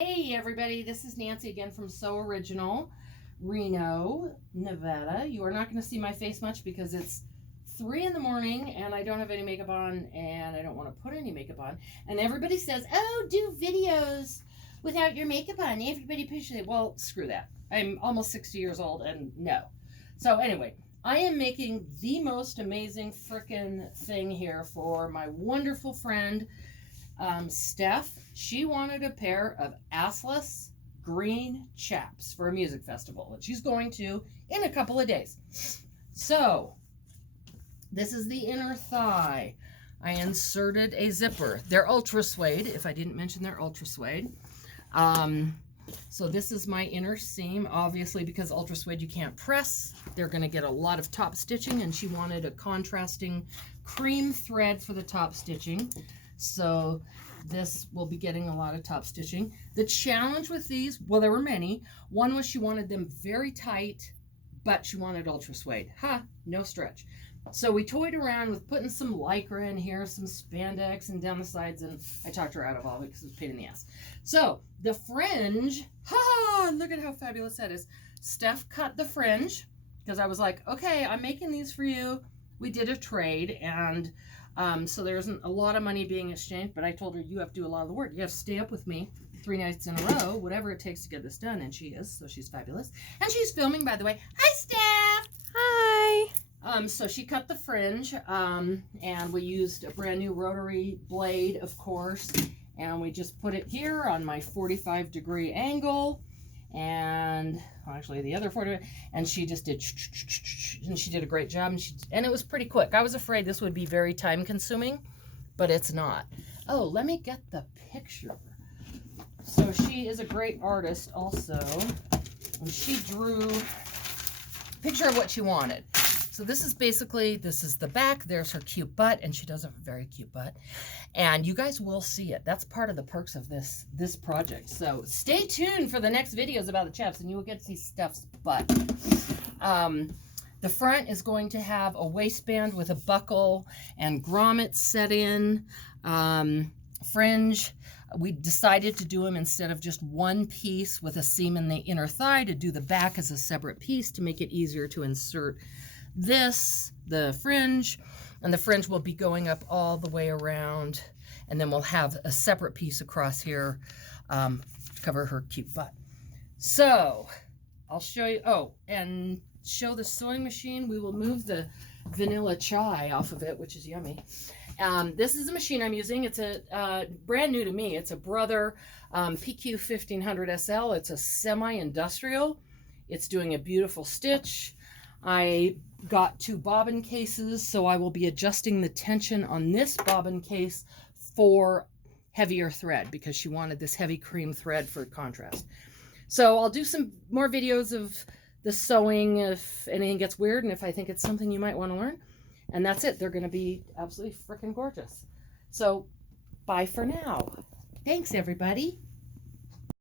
Hey everybody, this is Nancy again from So Original, Reno, Nevada. You are not going to see my face much because it's 3 in the morning and I don't have any makeup on and I don't want to put any makeup on. And everybody says, oh, do videos without your makeup on. Everybody pushes it. Well, screw that. I'm almost 60 years old and no. So anyway, I am making the most amazing frickin' thing here for my wonderful friend, Steph. She wanted a pair of assless green chaps for a music festival that she's going to in a couple of days. So this is the inner thigh. I inserted a zipper. They're Ultrasuede, if I didn't mention they're Ultrasuede. So this is my inner seam. Obviously, because Ultrasuede you can't press, they're going to get a lot of top stitching, and she wanted a contrasting cream thread for the top stitching. So this will be getting a lot of top stitching. The challenge with these, well, there were many. One was she wanted them very tight, but she wanted Ultrasuede. Ha, no stretch. So we toyed around with putting some Lycra in here, some spandex, and down the sides, and I talked her out of all of it because it was a pain in the ass. So the fringe, ha, look at how fabulous that is. Steph cut the fringe because I was like, okay, I'm making these for you. We did a trade, and so there isn't a lot of money being exchanged, but I told her, you have to do a lot of the work. You have to stay up with me 3 nights in a row, whatever it takes to get this done, and she is, so she's fabulous. And she's filming, by the way. Hi, Steph! Hi! So she cut the fringe, and we used a brand new rotary blade, of course, and we just put it here on my 45-degree angle, and actually the other 40, and she just did, and she did a great job, and it was pretty quick. I was afraid this would be very time consuming, but it's not. Oh, let me get the picture. So she is a great artist also, and she drew a picture of what she wanted. So this is basically, this is the back, there's her cute butt, and she does have a very cute butt. And you guys will see it. That's part of the perks of this project. So stay tuned for the next videos about the chaps, and you will get to see Steph's butt. The front is going to have a waistband with a buckle and grommets set in. Fringe, we decided to do them instead of just one piece with a seam in the inner thigh, to do the back as a separate piece to make it easier to insert the fringe, and the fringe will be going up all the way around, and then we'll have a separate piece across here to cover her cute butt. So I'll show you, oh, and show the sewing machine. We will move the vanilla chai off of it, which is yummy. This is a machine I'm using. It's a brand new to me. It's a Brother PQ1500SL. It's a semi-industrial. It's doing a beautiful stitch. I got 2 bobbin cases, so I will be adjusting the tension on this bobbin case for heavier thread because she wanted this heavy cream thread for contrast. So I'll do some more videos of the sewing if anything gets weird and if I think it's something you might want to learn. And that's it. They're going to be absolutely freaking gorgeous. So bye for now. Thanks, everybody.